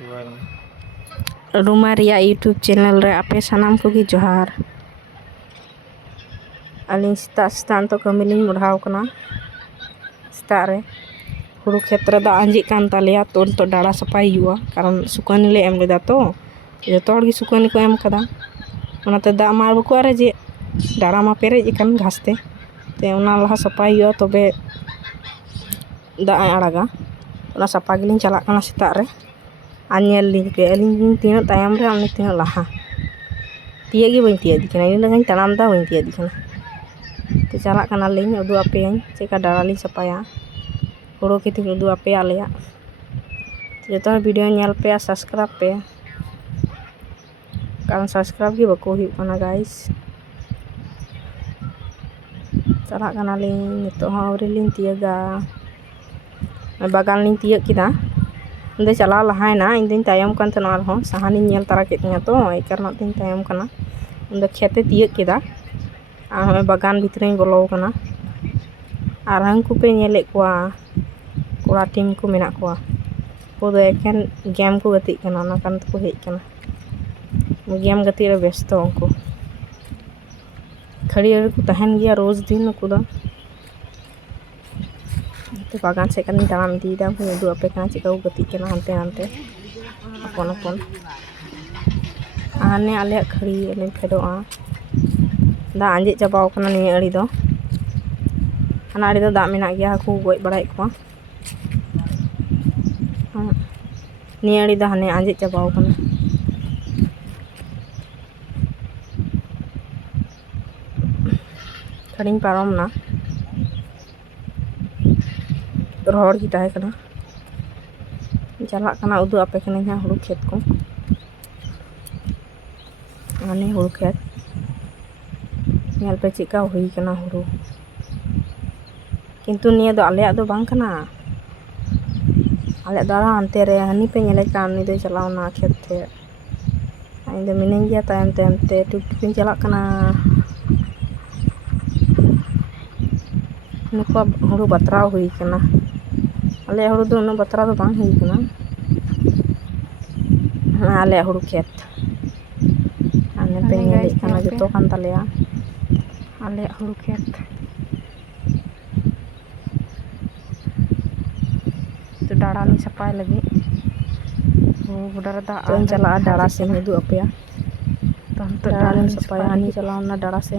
रुमा रिया YouTube channel रे आपे सानाम कोगी जोहार। अली सेता तो कमी लिंग मुढ़ाव कना सेता रे हुड़ू खेत रे दा आंजी कान तालिया तो डाड़ा सफाई हुआ कारण सुकानी ले एम लेदा तो जतो हड़ गी सुकानी को एम कदा ओनाते दा मार बको आरे जे डाड़ा मा पेरेज इकन घासते ते ओना लहा सफाई हुआ तबे दा आड़ागा ओना सफा गिलिंग चला कना सेता रे आनेल लिंग पे अलिंग तीन तायम रे उनी तीन लहा तिया गी बई तिया दिखना इन लगाई तनाम दा बई तिया दिखना ते चला कना लिंग उदु आपे चेका डाड़ा लिंग सफाया हुड़ू खेती उदु आपे आलेया जतो वीडियो नेल पे सब्सक्राइब पे कारण सब्सक्राइब गी बको हुई कना गाइस चला कना लिंग नितो हावरे लिंग तियागा बागान लिंग तिया किदा इंदे चला लहायना इंदिन तायम कान तनो आरहों सहानी नेल तारा केतिया तो ए कारण दिन तायम कना इंदे खेते तिया किदा आ बागान भितरे बोलो कना आर हंकु पे नेले कोआ कोड़ा टीम को मेना कोआ कोदो एकेन गेम को गति कना ना कान को हेज कना गेम गति रे व्यस्त उनको खड़ी को तहन गया रोज दिन को दो ते बागान से कनी ताम दी दा उदु आपे कना चिका गति कना हंते हंते अपन अपन आने आले खड़ी एले फेडोआ दा आंजे चाबाव कना नि अड़ी दो हना अड़ी दो दा मेना गया हाकू गोय बड़ाय को नि अड़ी दा हने आंजे चाबाव कना खड़िंग पारम ना रोड की ताहे कना चला कना उदु आपे कना हा हुड़ू खेत को आने हुड़ू खेत नेल पे चिका हुई कना हुड़ू किंतु निया दो आले दो बांग कना आले दारा अंते रे हनी पे नेले काम नि दो चलाव ना खेत थे इन दो मिनें गया तायम तायम ते टुक चला कना नुका हुड़ू बतराव हुई कना आले हुड़ू दो उन बतरा दो बांग हुई कना आले हुड़ू खेत आने पे नेले कना जतो कान तालेया आले हुड़ू खेत तो डाड़ा नि सफाई लगी वो गुडा दा तो चला डाड़ा से उदु अपेया तो हम तो डाड़ा नि सफाई हानि चला ना डाड़ा से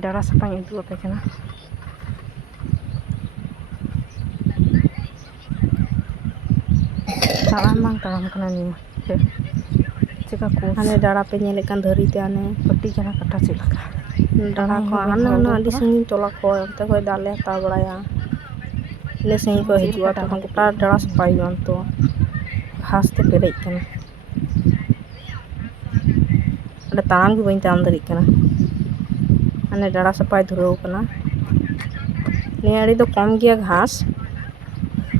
डाड़ा सफाई उदु अपे कना ताराम कना नि चिका को हाने डाड़ा पे नेले कान धरी ते आने पट्टी कना कटा चिलका डाड़ा को हाने ना अली संगी तोला को ते कोई दाले हता बड़ाया ले सही को हिजुआ तो गोटा डाड़ा सफाई गन तो घास ते पेरेज कना अरे ताम गी बई ताम दरी कना हाने डाड़ा सफाई धुरव कना ने अड़ी दो कम गया घास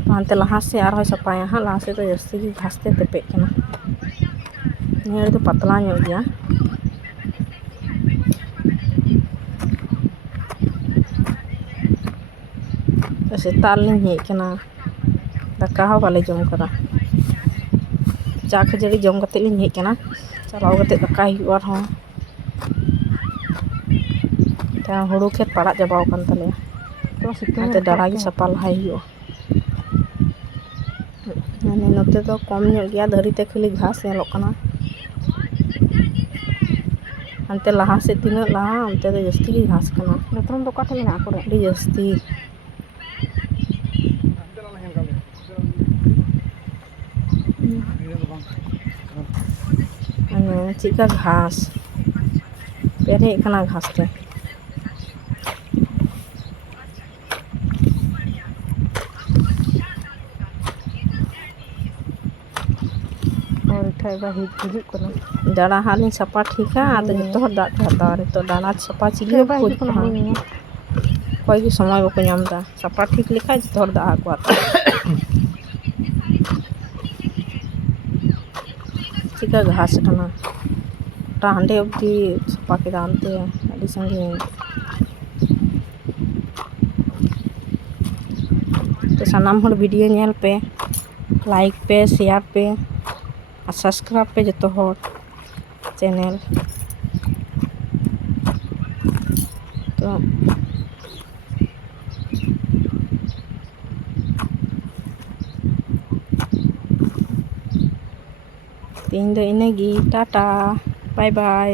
हांते लहा से आर सफाया हाँ लहा से तो जस्ती की घास ते तेपे कना ने अड़ी दो पतला ᱧᱚᱜ गया सेता लिंग हेज कना दाका हो बाले जम करा चा खजड़ी जम कते लिंग हेज कना चलाव कते दाका हुआ रहो ता हुड़ू खेत पड़ा जबाव कन तले तो सिते डाड़ा गी सफा लहाय हुआ माने नते तो कम ᱧᱚᱜ गया धरी ते खाली घास नेलो कना अंते लहा से तीना लहा अंते तो जस्ती की घास कना नतरम तो काटे मेना करे अड़ी जस्ती चिका घास पेरे कना घास ते डाड़ा हालिंग सफा ठीक है तो जो दा हता तो डाड़ा सफा चिली खोज कोई भी समय बको नामदा सफा ठीक लिखा जो दा को आता चिका घास कना हांडे अब्दी सफा के दानते अड़ी संगे तो सानाम हर वीडियो नेल पे लाइक पे शेयर पे আর সাবস্ক্রাইব পে যত হর চ্যানেল তো ᱛᱮᱦᱮᱧ ᱫᱚ ᱤᱱᱟᱹᱜᱮ ᱴᱟᱴᱟ ᱵᱟᱭ ᱵᱟᱭ